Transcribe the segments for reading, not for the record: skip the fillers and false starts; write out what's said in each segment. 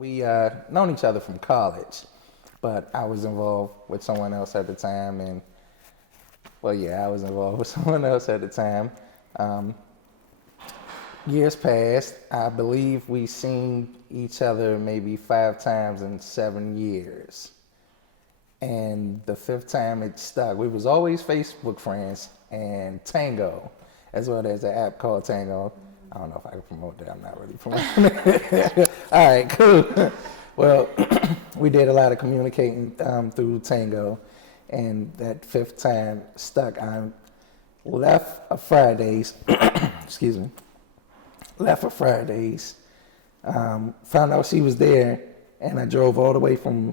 We known each other from college, but I was involved with someone else at the time, and I was involved with someone else at the time. Um, Years passed. I believe we seen each other maybe 5 times in 7 years, and the fifth time it stuck. We was always Facebook friends and Tango, as well as an app called Tango. I don't know if I can promote that. I'm not really promoting it. All right, cool. Well, we did a lot of communicating through Tango, and that fifth time stuck. I left a Fridays, excuse me, left for Fridays, found out she was there, and I drove all the way from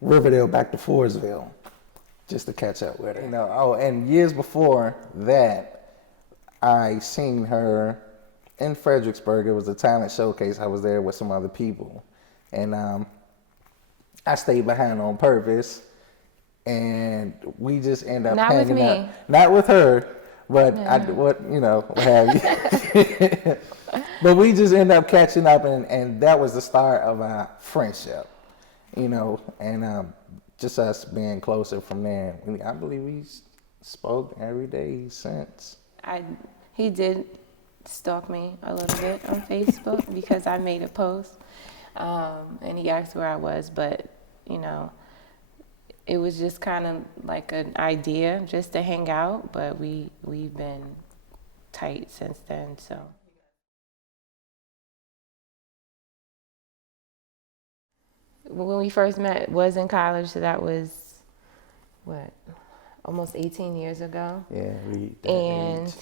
Riverdale back to Forestville just to catch up with her. And years before that, I seen her in Fredericksburg. It was a talent showcase. I was there with some other people, and I stayed behind on purpose, and we just end up Not with hanging me. out. Not with her, but Yeah. what have you. But we just end up catching up, and that was the start of our friendship, and just us being closer from there. I believe we spoke every day since. He did stalk me a little bit on Facebook because I made a post, and he asked where I was, but it was just kind of like an idea just to hang out, but we've been tight since then, so. When we first met was in college, so that was, almost 18 years ago. Yeah, And age.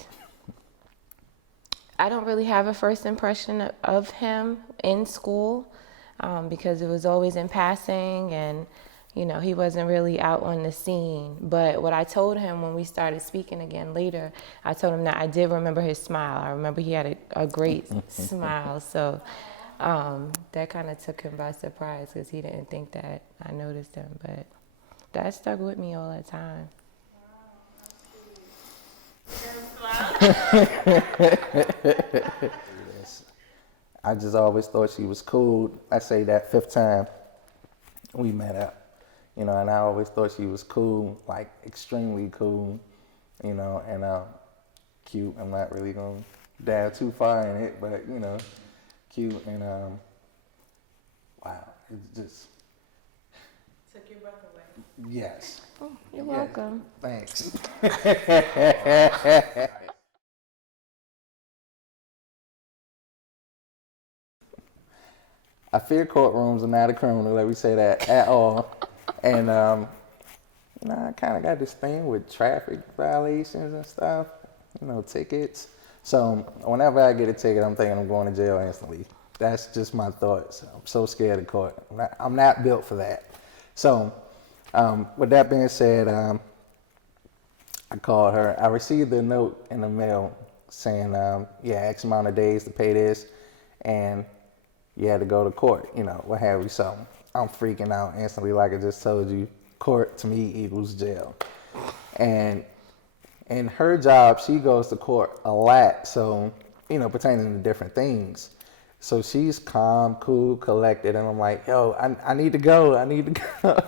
I don't really have a first impression of him in school because it was always in passing, and he wasn't really out on the scene. But what I told him when we started speaking again later, I told him that I did remember his smile. I remember he had a great smile. So that kind of took him by surprise because he didn't think that I noticed him. But that stuck with me all the time. Yes. I just always thought she was cool. I say that fifth time we met up, and I always thought she was cool, like extremely cool, and cute. I'm not really gonna dive too far in it, but cute, and wow, it just Took your breath away. yes. Oh, you're welcome. Thanks. I fear courtrooms are not a criminal, let me say that, at all. And, I kind of got this thing with traffic violations and stuff, tickets. So whenever I get a ticket, I'm thinking I'm going to jail instantly. That's just my thoughts. I'm so scared of court. I'm not built for that. So with that being said, I called her. I received a note in the mail saying, X amount of days to pay this, and you had to go to court, what have you. So I'm freaking out instantly, like I just told you. Court to me equals jail. And in her job, she goes to court a lot, so, pertaining to different things. So she's calm, cool, collected, and I'm like, yo, I need to go, I need to go.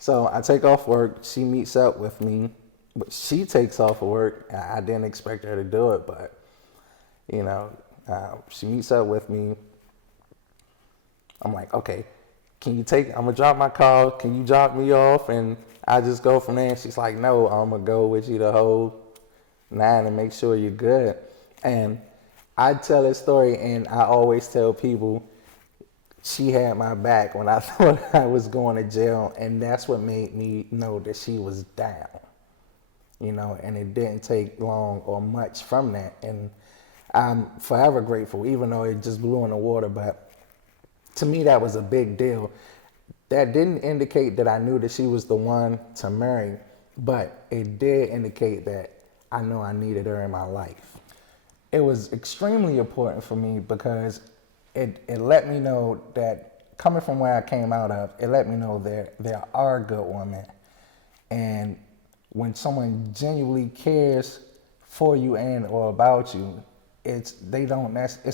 So I take off work, she meets up with me, but she takes off of work. I didn't expect her to do it, but, she meets up with me. I'm like, okay, I'm gonna drop my car, can you drop me off? And I just go from there. And she's like, no, I'm gonna go with you the whole 9 and make sure you're good. And I tell this story, and I always tell people she had my back when I thought I was going to jail, and that's what made me know that she was down, and it didn't take long or much from that. And I'm forever grateful, even though it just blew in the water, but to me, that was a big deal. That didn't indicate that I knew that she was the one to marry, but it did indicate that I know I needed her in my life. It was extremely important for me because it let me know that coming from where I came out of, it let me know there are good women. And when someone genuinely cares for you and or about you, it's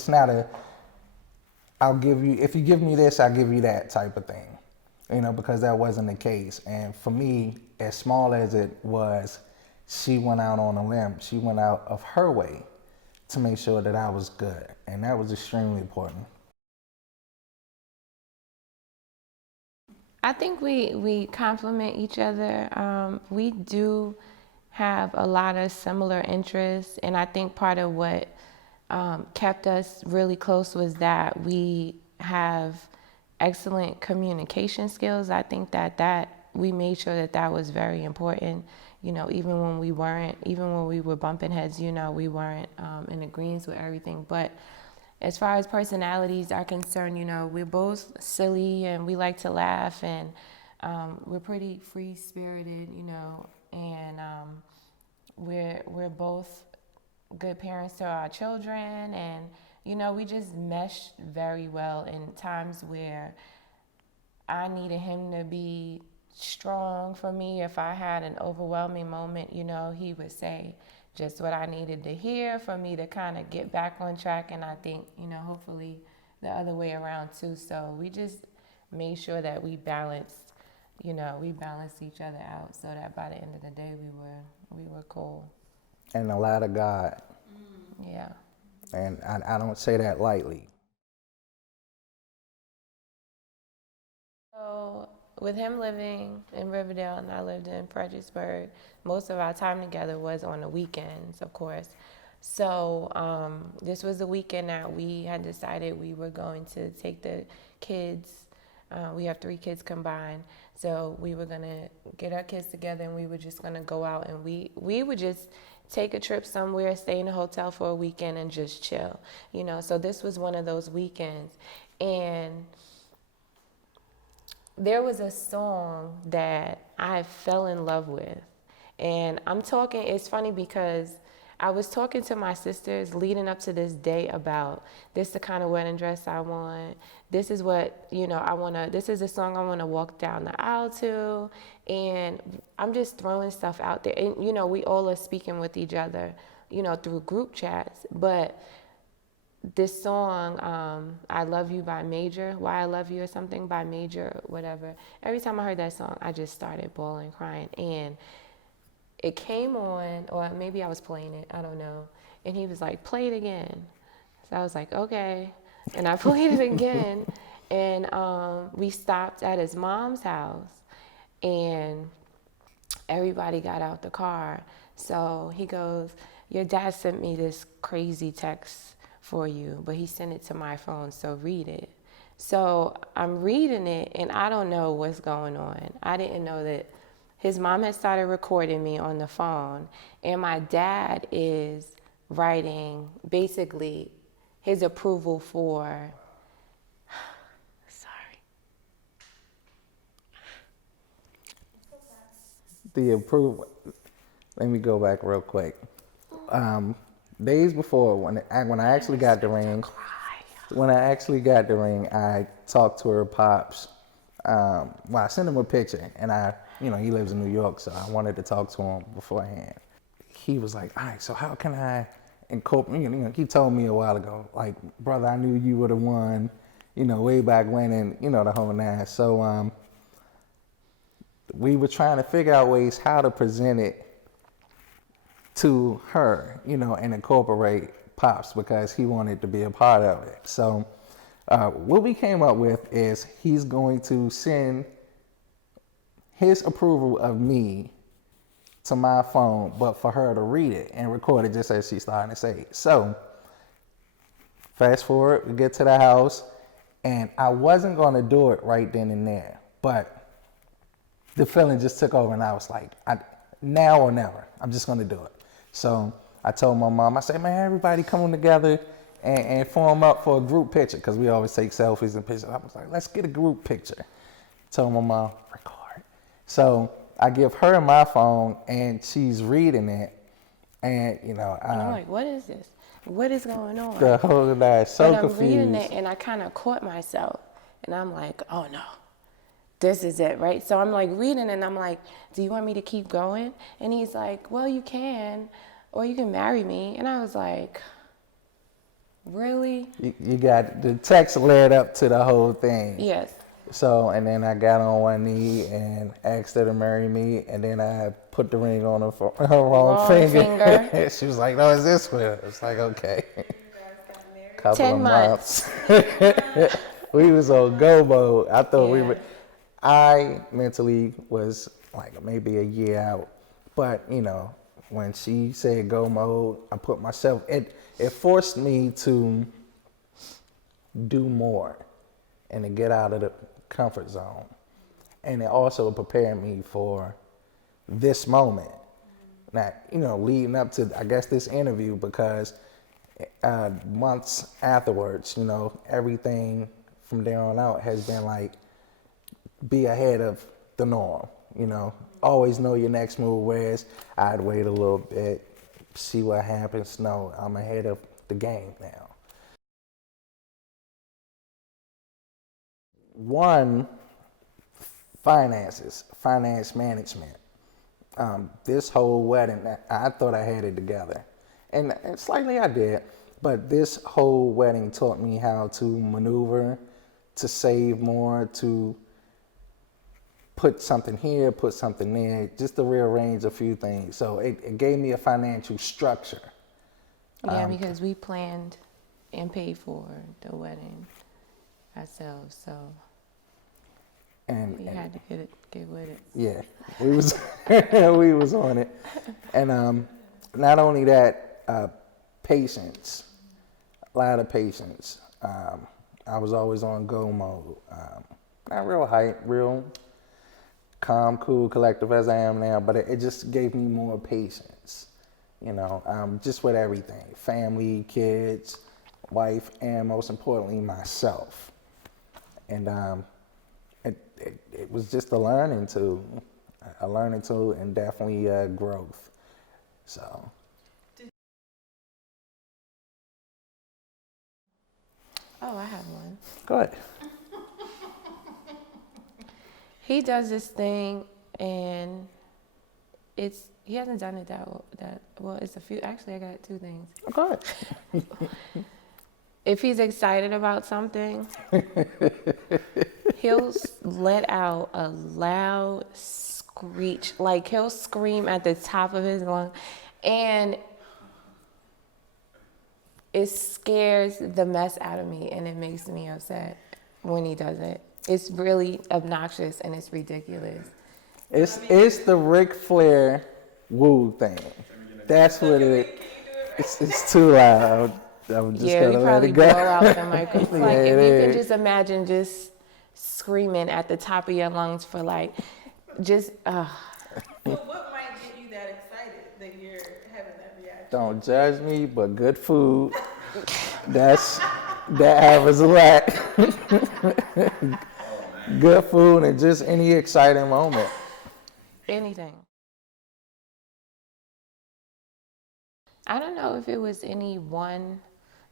not I'll give you, if you give me this, I'll give you that type of thing, you know, because that wasn't the case. And for me, as small as it was, she went out on a limb. She went out of her way to make sure that I was good. And that was extremely important. I think we complement each other. We do have a lot of similar interests, and I think part of what kept us really close was that we have excellent communication skills. I think that we made sure that was very important. You know, even when we were bumping heads, you know, we weren't in agreement with everything. But as far as personalities are concerned, you know, we're both silly and we like to laugh, and we're pretty free spirited, you know, and we're both good parents to our children, and you know, we just meshed very well in times where I needed him to be strong for me. If I had an overwhelming moment, you know, he would say just what I needed to hear for me to kind of get back on track. And I think, you know, hopefully the other way around too. So we just made sure that we balanced each other out, so that by the end of the day we were cool. And a lot of God. Yeah. And I don't say that lightly. So with him living in Riverdale and I lived in Fredericksburg, most of our time together was on the weekends, of course. So this was the weekend that we had decided we were going to take the kids. We have 3 kids combined. So we were going to get our kids together and we were just going to go out, and we would just take a trip somewhere, stay in a hotel for a weekend and just chill, you know. So this was one of those weekends. And there was a song that I fell in love with. And it's funny because I was talking to my sisters leading up to this day about this is the kind of wedding dress I want. This is what, you know, this is a song I want to walk down the aisle to. And I'm just throwing stuff out there. And, you know, we all are speaking with each other, you know, through group chats. But this song, I Love You by Major, Why I Love You or something by Major, whatever. Every time I heard that song, I just started bawling, crying. And it came on, or maybe I was playing it, I don't know. And he was like, play it again. So I was like, okay. And I played it again. And we stopped at his mom's house. And everybody got out the car. So he goes, your dad sent me this crazy text for you, but he sent it to my phone, so read it. So I'm reading it, and I don't know what's going on. I didn't know that his mom had started recording me on the phone, and my dad is writing basically his approval for, The approval. Let me go back real quick. Days before, when I actually got the ring, I talked to her pops. Well, I sent him a picture, and he lives in New York, so I wanted to talk to him beforehand. He was like, all right, so how can I incorporate, he told me a while ago, like, brother, I knew you were the one, way back when, and, the whole nine. So we were trying to figure out ways how to present it to her, and incorporate Pops, because he wanted to be a part of it. So what we came up with is he's going to send his approval of me to my phone, but for her to read it and record it just as she's starting to say it. So fast forward, we get to the house, and I wasn't going to do it right then and there, but the feeling just took over, and I was like, now or never, I'm just going to do it. So I told my mom, I said, man, everybody come together and form up for a group picture, because we always take selfies and pictures. I was like, let's get a group picture. Told my mom, record. So I give her my phone, and she's reading it, and and I'm like, what is this? What is going on? The whole night, so but confused. I'm reading it, and I kind of caught myself, and I'm like, oh no, this is it, right? So I'm like reading, and I'm like, do you want me to keep going? And he's like, well, you can, or you can marry me. And I was like, Really? You got the text led up to the whole thing. Yes. So, and then I got on one knee and asked her to marry me, and then I put the ring on her wrong finger. She was like, "No, it's this one." It's like, okay. You guys got married? Couple 10 of months. We was on go mode. I thought we Yeah. were. I mentally was like maybe a year out, but you know, when she said go mode, I put myself. It forced me to do more and to get out of the comfort zone, and it also prepared me for this moment. Now, you know, leading up to I guess this interview, because months afterwards, you know, everything from there on out has been like be ahead of the norm, you know, always know your next move, whereas I'd wait a little bit, see what happens. No, I'm ahead of the game now. One, finance management. This whole wedding, I thought I had it together, and slightly I did, but this whole wedding taught me how to maneuver, to save more, to put something here, put something there, just to rearrange a few things. So it gave me a financial structure. Yeah, because we planned and paid for the wedding ourselves, so And we had to get with it. yeah, we was we was on it, and not only that, patience, a lot of patience. I was always on go mode, not real hype, real calm, cool, collective as I am now, but it just gave me more patience, you know, just with everything, family, kids, wife, and most importantly, myself. And it was just a learning tool, and definitely growth. So. Oh, I have one. Go ahead. He does this thing, and he hasn't done it that well. It's a few. Actually, I got two things. Go ahead. If he's excited about something, he'll let out a loud screech. Like he'll scream at the top of his lungs, and it scares the mess out of me, and it makes me upset when he does it. It's really obnoxious and it's ridiculous. It's the Ric Flair woo thing. That's what it is. It's too loud. I'm just Yeah, we gonna let probably it blow go. out the microphone. Like Yeah, if it you could is. just imagine just screaming at the top of your lungs for like, just. So what might get you that excited that you're having that reaction? Don't judge me, but good food. That happens a lot. Good food and just any exciting moment. Anything. I don't know if it was any one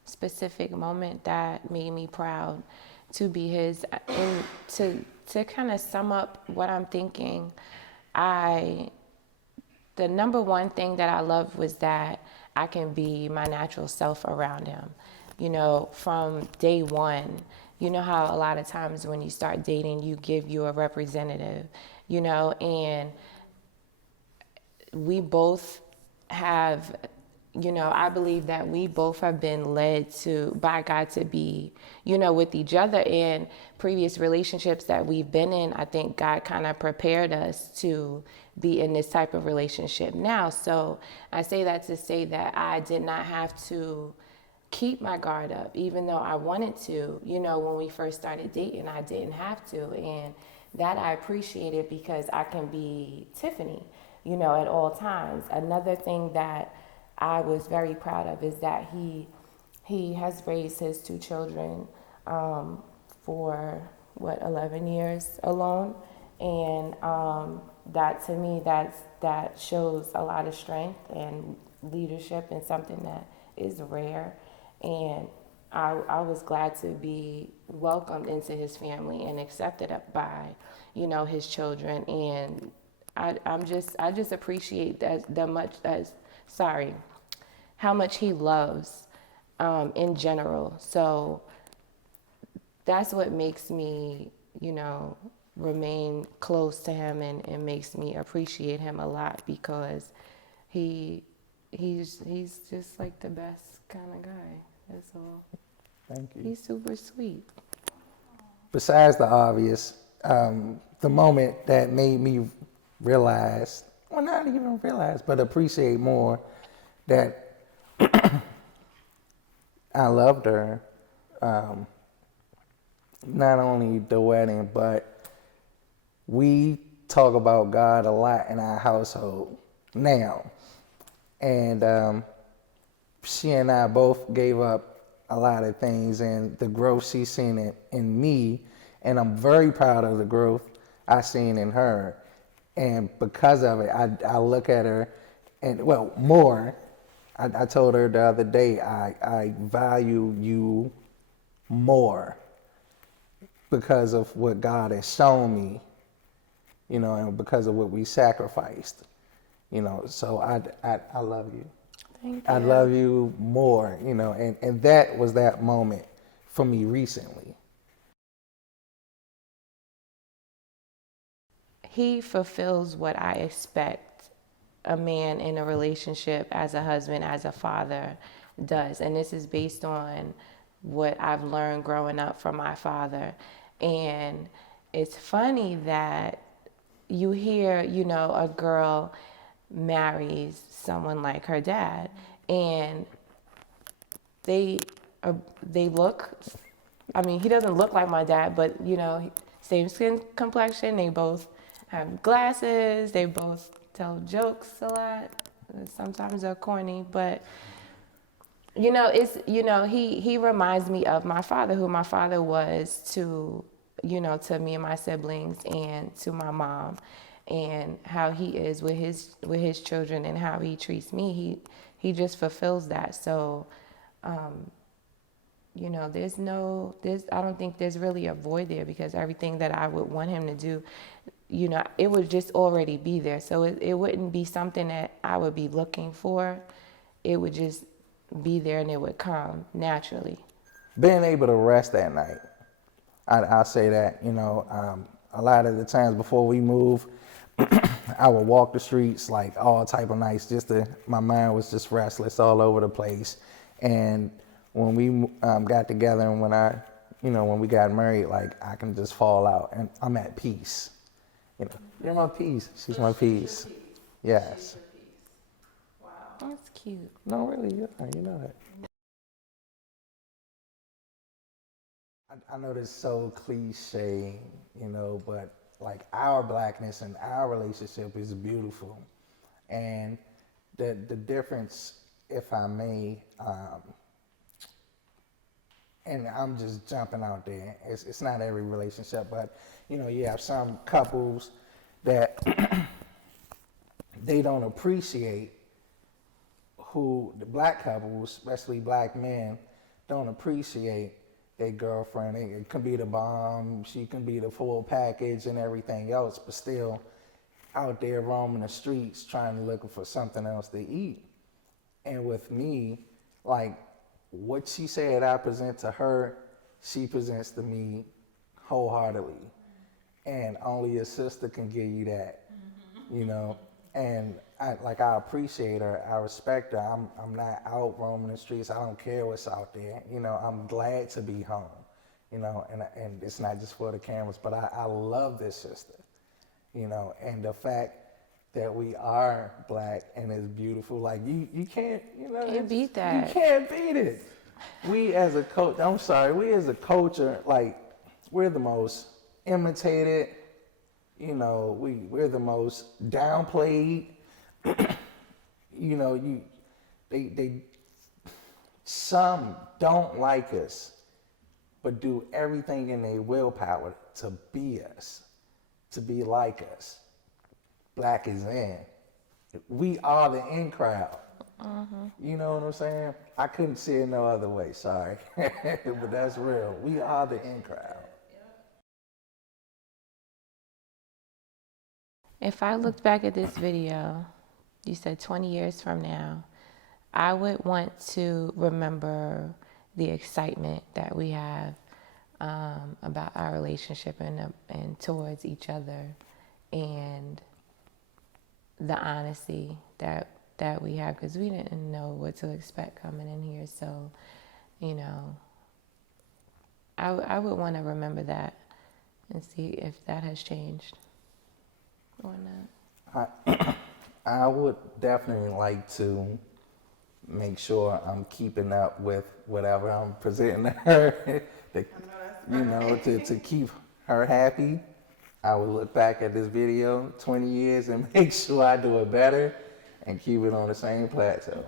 specific moment that made me proud to be his. And to kind of sum up what I'm thinking, the number one thing that I loved was that I can be my natural self around him. You know, from day one. You know how a lot of times when you start dating, you give you a representative, you know, and we both have, you know, I believe that we both have been led by God to be, you know, with each other. In previous relationships that we've been in, I think God kind of prepared us to be in this type of relationship now. So I say that to say that I did not have to keep my guard up, even though I wanted to. You know, when we first started dating, I didn't have to. And that I appreciated because I can be Tiffany, you know, at all times. Another thing that I was very proud of is that he has raised his two children for 11 years alone, and that to me that shows a lot of strength and leadership, and something that is rare. And I was glad to be welcomed into his family and accepted by, you know, his children. And I just appreciate how much he loves in general. So that's what makes me, you know, remain close to him and makes me appreciate him a lot, because he's just like the best kind of guy. That's all. Thank you. He's super sweet. Besides the obvious, the moment that made me realize, well, not even realize, but appreciate more that I loved her. Not only the wedding, but we talk about God a lot in our household now. And she and I both gave up a lot of things, and the growth she's seen in me, and I'm very proud of the growth I seen in her. And because of it, I look at her, and well, more. I told her the other day, I value you more because of what God has shown me, you know, and because of what we sacrificed, you know. So I love you. Thank you. I love you more, you know, and that was that moment for me recently. He fulfills what I expect a man in a relationship, as a husband, as a father, does. And this is based on what I've learned growing up from my father. And it's funny that you hear, you know, a girl marries someone like her dad, and they look, I mean, he doesn't look like my dad, but, you know, same skin complexion. They both have glasses. They both tell jokes a lot. Sometimes they're corny, but, you know, it's, you know, he reminds me of my father, who my father was to, you know, to me and my siblings, and to my mom, and how he is with his children, and how he treats me. He just fulfills that. So, you know, I don't think there's really a void there, because everything that I would want him to do, you know, it would just already be there. So it wouldn't be something that I would be looking for. It would just be there, and it would come naturally. Being able to rest at night, I'll say that, you know, a lot of the times before we move, I would walk the streets like all type of nights, my mind was just restless all over the place. And when we got together, and when we got married, like, I can just fall out and I'm at peace. You know, you're my peace. She's my peace. Yes. Wow. That's cute. No, really, you know it. I know this is so cliche, you know, but like, our blackness and our relationship is beautiful. And the difference, if I may, and I'm just jumping out there, it's not every relationship, but, you know, you have some couples that they don't appreciate the black couples, especially black men, don't appreciate their girlfriend. It can be the bomb, she can be the full package and everything else, but still out there roaming the streets trying to look for something else to eat. And with me, like, what she said I present to her, she presents to me wholeheartedly. And only a sister can give you that, you know. And I appreciate her, I respect her. I'm not out roaming the streets. I don't care what's out there. You know, I'm glad to be home. You know, and it's not just for the cameras, but I love this sister. You know, and the fact that we are black and it's beautiful, like, you can't, you know, Can't beat that. You can't beat it. We as a culture, like, we're the most imitated. You know, we're the most downplayed. You know, they some don't like us, but do everything in their willpower to be us, to be like us. Black is in. We are the in crowd. You know what I'm saying? I couldn't see it no other way, sorry. But that's real. We are the in crowd. If I looked back at this video, you said 20 years from now, I would want to remember the excitement that we have about our relationship and towards each other, and the honesty that we have, because we didn't know what to expect coming in here. So, you know, I would want to remember that and see if that has changed or not. I would definitely like to make sure I'm keeping up with whatever I'm presenting to her, to keep her happy. I would look back at this video 20 years and make sure I do it better and keep it on the same plateau.